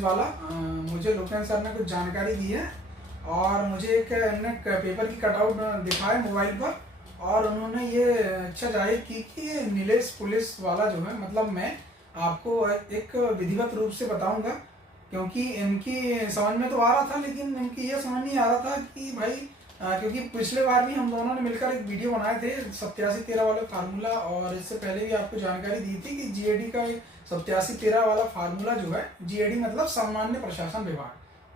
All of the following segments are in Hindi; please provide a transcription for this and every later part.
वाला मुझे लोकेन सर ने कुछ जानकारी दी है और मुझे एक पेपर की कटआउट दिखाया मोबाइल पर और उन्होंने ये इच्छा जाहिर की कि ये नीलेश पुलिस वाला जो है, मतलब मैं आपको एक विधिवत रूप से बताऊंगा, क्योंकि इनकी समझ में तो आ रहा था लेकिन इनकी ये समझ नहीं आ रहा था कि भाई क्योंकि पिछले बार भी हम दोनों ने मिलकर एक वीडियो बनाए थे 8713 वाले फार्मूला, और इससे पहले भी आपको जानकारी दी थी कि जीएडी का एक 8713 वाला फार्मूला जो है, जीएडी मतलब सामान्य प्रशासन विभाग,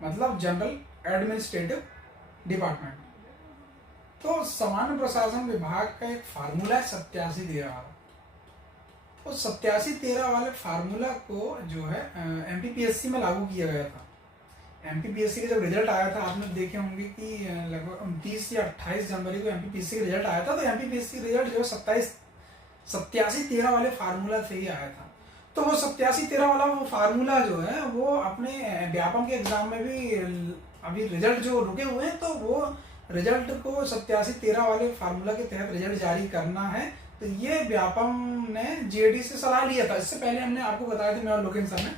मतलब जनरल एडमिनिस्ट्रेटिव डिपार्टमेंट। तो सामान्य प्रशासन विभाग का एक फार्मूला है 8713। तो 8713 वाले फार्मूला को जो है एमपीपीएससी में लागू किया गया था। एमपीपीएससी का जब रिजल्ट आया था, आपने देखे होंगे कि लगभग 29 या 28 जनवरी को एमपीपीएससी का रिजल्ट आया था। तो एमपीपीएससी का रिजल्ट जो है 8713 वाले फार्मूला से ही आया था। तो वो 8713 वाला वो फार्मूला जो है वो अपने व्यापम के एग्जाम में भी अभी रिजल्ट जो रुके हुए हैं, तो वो रिजल्ट को 8713 वाले फार्मूला के तहत रिजल्ट जारी करना है। तो ये व्यापम ने जीएडी से सलाह लिया था। इससे पहले हमने आपको बताया था, मैं और लोकेन सर ने।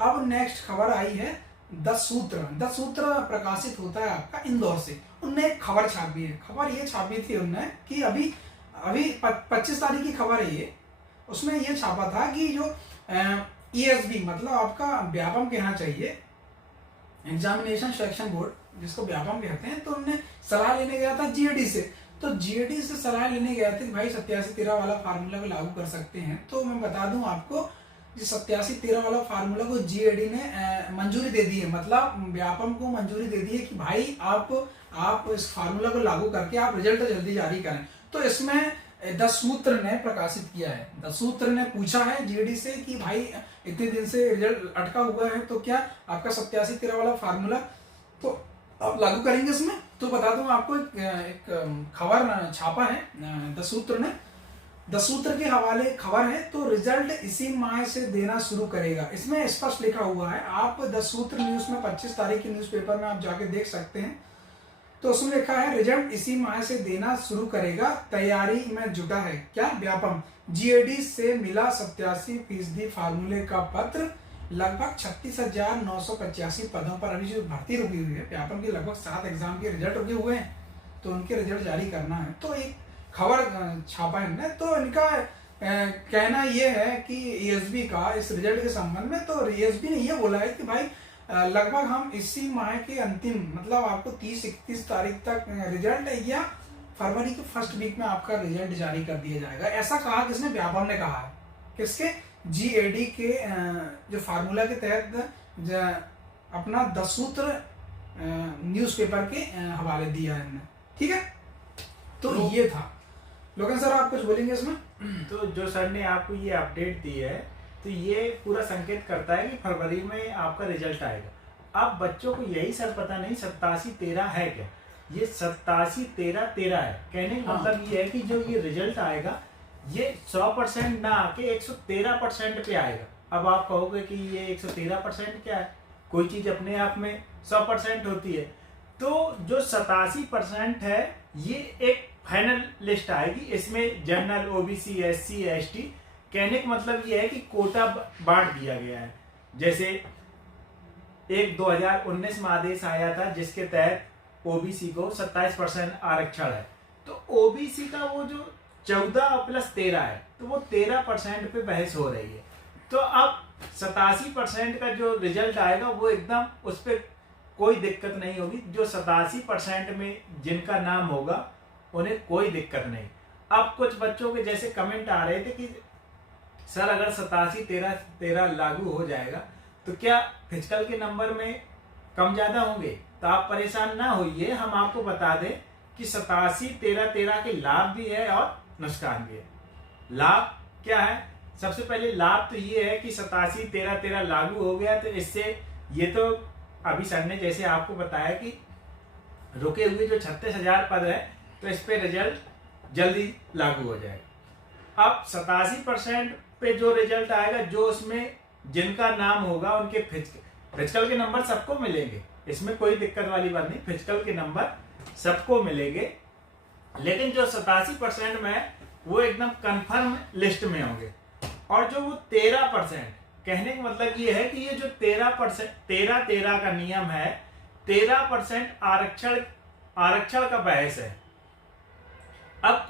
अब नेक्स्ट खबर आई है 10 सूत्र प्रकाशित होता है आपका इंदौर से। उनने एक खबर छापी है। खबर ये छापी थी उनने कि अभी 25 तारीख की खबर है ये। उसमें ये छापा था कि जो ईएसबी मतलब आपका व्यापम कहना चाहिए, एग्जामिनेशन सिलेक्शन बोर्ड जिसको व्यापम कहते हैं, तो उन्होंने सलाह लेने गया था जीएडी से। तो जीएडी से सलाह लेने गए थे कि भाई 8713 वाला फार्मूला को लागू कर सकते हैं। तो मैं बता दूं आपको, 8713 वाला फार्मूला को जीएडी ने मंजूरी दे दी है, मतलब व्यापम को मंजूरी दे दी है कि भाई आप इस फार्मूला को लागू करके आप रिजल्ट जल्दी जारी करें। तो इसमें 10 सूत्र ने प्रकाशित किया है। 10 सूत्र ने पूछा है जीएडी से कि भाई इतने दिन से रिजल्ट अटका हुआ है, तो क्या आपका 8713 वाला फार्मूला तो आप लागू करेंगे इसमें? तो बता दूं आपको, एक खबर छापा है 10 सूत्र ने। 10 सूत्र के हवाले खबर है। तो रिजल्ट इसी माह से देना शुरू करेगा, इसमें स्पष्ट लिखा हुआ है। आप 10 सूत्र न्यूज में 25 तारीख की न्यूज़पेपर में आप जाके देख सकते हैं। तो उसमें लिखा है रिजल्ट इसी माह से देना शुरू करेगा, तैयारी में जुटा है क्या व्यापम। जीएडी से मिला 87% फार्मूले का पत्र। लगभग 36,985 पदों पर अभी जो भर्ती रुकी हुई है व्यापम की, लगभग 7 एग्जाम के रिजल्ट रुके हुए हैं, तो उनके रिजल्ट जारी करना है। तो एक खबर छापा है इनने। तो इनका कहना यह है कि ईएसबी का इस रिजल्ट के संबंध में, तो ईएसबी ने यह बोला है कि भाई लगभग हम इसी माह के अंतिम, मतलब आपको 30-31 तारीख तक रिजल्ट या फरवरी के फर्स्ट वीक में आपका रिजल्ट जारी कर दिया जाएगा। ऐसा कहा किसने? व्यापम ने कहा है। किसके? जीएडी के जो फार्मूला के तहत अपना 10 सूत्र न्यूज़पेपर के हवाले दिया है इन्होंने। ठीक है, तो ये था। लोकेन सर आप कुछ बोलेंगे इसमें? तो जो सर ने आपको ये अपडेट दी है, तो ये पूरा संकेत करता है कि फरवरी में आपका रिजल्ट आएगा। अब बच्चों को यही सर पता नहीं 8713 है क्या। ये 8713 है। कहने का मतलब ये है कि जो ये रिजल्ट आएगा ये 100% ना आके 113% पे आएगा। अब आप कहोगे कि ये 113% क्या है, कोई चीज अपने आप में 100% होती है। तो जो 87% है ये एक फाइनल लिस्ट आएगी। इसमें जनरल, ओबीसी, एससी, एसटी, कहने का मतलब ये है कि कोटा बांट दिया गया है। जैसे एक 2019 में आदेश आया था जिसके तहत ओबीसी को 27% आरक्षण है। तो ओबीसी का वो जो 14+13 है, तो वो 13% पे बहस हो रही है। तो अब 87% का जो रिजल्ट आएगा वो एकदम उस पर कोई दिक्कत नहीं होगी। जो 87% में जिनका नाम होगा उन्हें कोई दिक्कत नहीं। अब कुछ बच्चों के जैसे कमेंट आ रहे थे कि सर अगर 8713 लागू हो जाएगा तो क्या फिजिकल के नंबर में कम ज्यादा होंगे? तो आप परेशान ना होइए, हम आपको बता दें कि 8713 के लाभ भी है और नुकसान भी है। लाभ क्या है? सबसे पहले लाभ तो ये है कि 8713 लागू हो गया, तो इससे ये तो अभी सर ने जैसे आपको बताया कि रुके हुए जो 36,000 पद है, तो इस पे रिजल्ट जल्दी लागू हो जाएगा। अब 87% पे जो रिजल्ट आएगा, जो उसमें जिनका नाम होगा उनके फिजिकल के नंबर सबको मिलेंगे, इसमें कोई दिक्कत वाली बात नहीं। फिजिकल के नंबर सबको मिलेंगे, लेकिन जो 87% में है वो एकदम कंफर्म लिस्ट में होंगे। और जो वो 13%, कहने का मतलब ये है कि ये जो 13% 13-13 का नियम है, 13% आरक्षण का बहस है। अब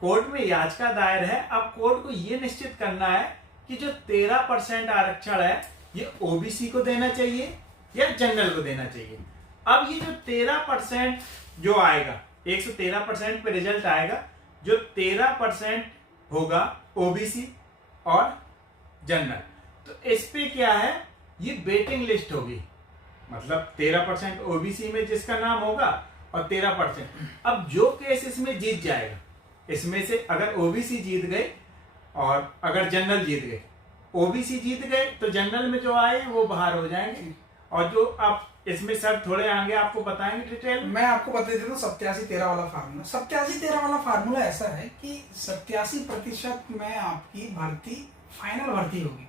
कोर्ट में याचिका दायर है। अब कोर्ट को ये निश्चित करना है कि जो 13% आरक्षण है ये ओबीसी को देना चाहिए या जनरल को देना चाहिए। अब ये जो 13% जो आएगा, 113% पे रिजल्ट आएगा, जो 13% होगा ओबीसी और जनरल, तो इस पे क्या है, ये वेटिंग लिस्ट होगी। मतलब 13% ओबीसी में जिसका नाम होगा और 13%। अब जो केस इसमें जीत जाएगा, इसमें से अगर ओबीसी जीत गए और अगर जनरल जीत गए, ओबीसी जीत गए तो जनरल में जो आए वो बाहर हो जाएंगे। और जो आप इसमें सर थोड़े आगे आपको बताएंगे डिटेल। मैं आपको बता देता हूँ 87-13 वाला फार्मूला। 87-13 वाला फार्मूला ऐसा है कि 87% में आपकी भर्ती फाइनल भर्ती होगी,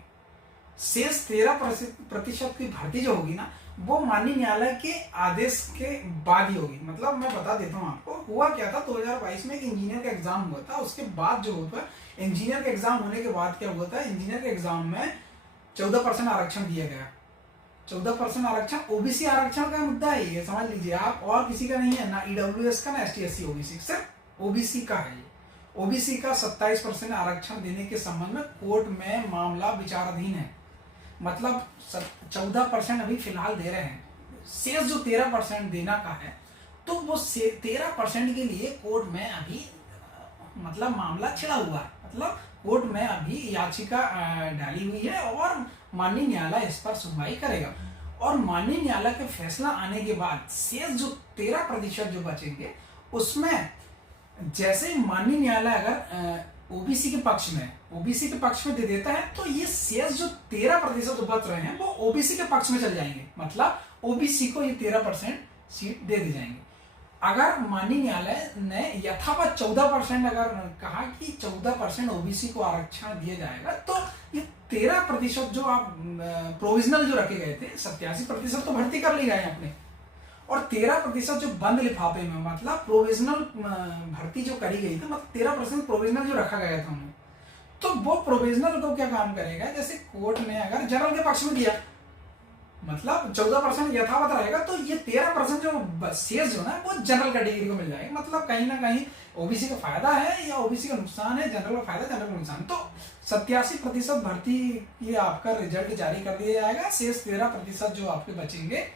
शेष 13% की भर्ती जो होगी ना, वो माननीय न्यायालय के आदेश के बाद ही होगी। मतलब मैं बता देता हूँ आपको, हुआ क्या था 2022 में एक इंजीनियर का एग्जाम हुआ था। उसके बाद जो होता है, इंजीनियर का एग्जाम होने के बाद क्या हुआ था, इंजीनियर के एग्जाम में 14% आरक्षण दिया गया। 14% आरक्षण ओबीसी आरक्षण का मुद्दा है, ये समझ लीजिए आप, और किसी का नहीं है, ना ईडब्ल्यूएस का, ना ST/SC ओबीसी, सिर्फ ओबीसी का है। ये ओबीसी का 27% आरक्षण देने के संबंध में कोर्ट में मामला विचाराधीन है। मतलब 14% अभी फिलहाल दे रहे हैं, शेष जो 13% देना का है, तो वो 13% के लिए कोर्ट में अभी मतलब मामला छिड़ा हुआ है। मतलब कोर्ट में अभी याचिका डाली हुई है और माननीय न्यायालय इस पर सुनवाई करेगा। और माननीय न्यायालय के फैसला आने के बाद शेष जो 13% जो बचेंगे, उसमें जैसे ही माननीय न्यायालय अगर ओबीसी के पक्ष में दे देता है, तो ये शेष जो 13% जो बच रहे हैं वो ओबीसी के पक्ष में चल जाएंगे। मतलब ओबीसी को ये 13% सीट दे दी जाएंगे। अगर माननीय न्यायालय ने यथावत 14% अगर कहा कि 14% ओबीसी को आरक्षण दिया जाएगा, तो ये 13% जो आप प्रोविजनल जो रखे गए थे, 87% तो भर्ती कर ली गए अपने, और 13% जो बंद लिफाफे में, मतलब प्रोविजनल भर्ती जो करी गई थी, मतलब 13% प्रोविजनल जो रखा गया था उन्हें, तो वो प्रोविजनल को क्या काम करेगा, जैसे कोर्ट ने अगर जनरल के पक्ष में दिया, मतलब 14% यथावत रहेगा, तो ये 13% जो शेष जो ना वो जनरल कैटेगरी को मिल जाएगा। मतलब कहीं ना कहीं ओबीसी का फायदा है या ओबीसी का नुकसान है, जनरल का फायदा, जनरल का नुकसान। तो 87% भर्ती ये आपका रिजल्ट जारी कर दिया जाएगा। शेष 13% जो आपके बचेंगे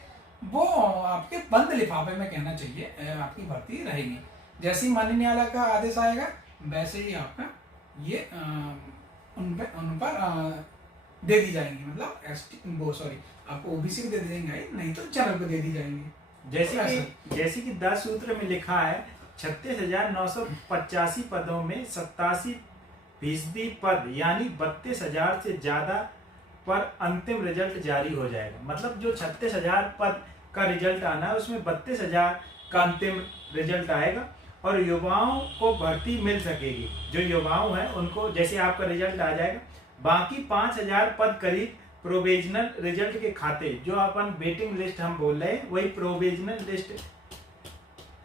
वो आपके बंद लिफाफे में, कहना चाहिए, आपकी भर्ती रहेगी। जैसे ही माननीय न्यायालय का आदेश आएगा, वैसे ही आपका ये उन पर दे दी जाएंगी। मतलब आपको ओबीसी को दे दी जाएंगे, नहीं तो जनरल को दे दी जाएंगी। जैसे कि 10 सूत्र में लिखा है, 36,985 पदों में 87% पद यानी 32,000 से ज्यादा पर अंतिम रिजल्ट जारी हो जाएगा। मतलब जो 36,000 पद का रिजल्ट आना है, उसमें 32,000 का अंतिम रिजल्ट आएगा और युवाओं को भर्ती मिल सकेगी। जो युवाओं हैं उनको, जैसे आपका रिजल्ट आ जाएगा, बाकी 5,000 पद करीब प्रोविजनल रिजल्ट के खाते, जो अपन वेटिंग लिस्ट हम बोल रहे हैं, वही प्रोविजनल लिस्ट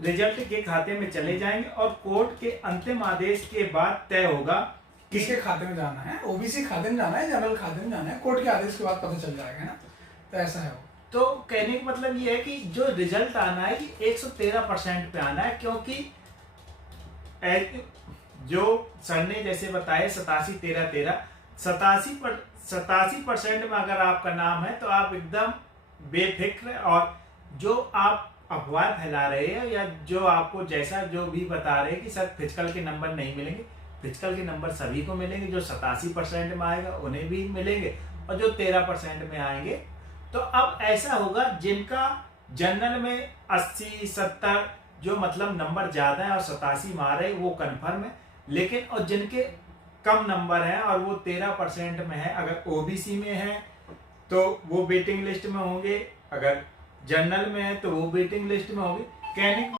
रिजल्ट के खाते में चले जाएंगे और कोर्ट के अंतिम आदेश के बाद तय होगा किसके खाते में जाना है, ओबीसी खाते में जाना है, जनरल खाते में जाना है। कोर्ट के आदेश के बाद पता चल जाएगा ना, तो ऐसा है वो। तो कहने का मतलब ये है कि जो रिजल्ट आना है कि 113% पे आना है, क्योंकि जो सर ने जैसे बताया 87-13-13, 87% में अगर आपका नाम है तो आप एकदम बेफिक्र, और जो आप अफवाह फैला रहे हैं या जो आपको जैसा जो भी बता रहे हैं कि सर फिजिकल के नंबर नहीं मिलेंगे, फिजिकल के नंबर सभी को मिलेंगे। जो 87% में आएगा उन्हें भी मिलेंगे, और जो 13% में आएंगे, तो अब ऐसा होगा जिनका जनरल में 80-70 जो मतलब नंबर ज्यादा है और 87 में आ रहे, वो कन्फर्म है। लेकिन और जिनके कम नंबर हैं और वो 13% में है, अगर ओबीसी में है तो वो वेटिंग लिस्ट में होंगे, अगर जनरल में है तो वो वेटिंग लिस्ट में होंगे। कहने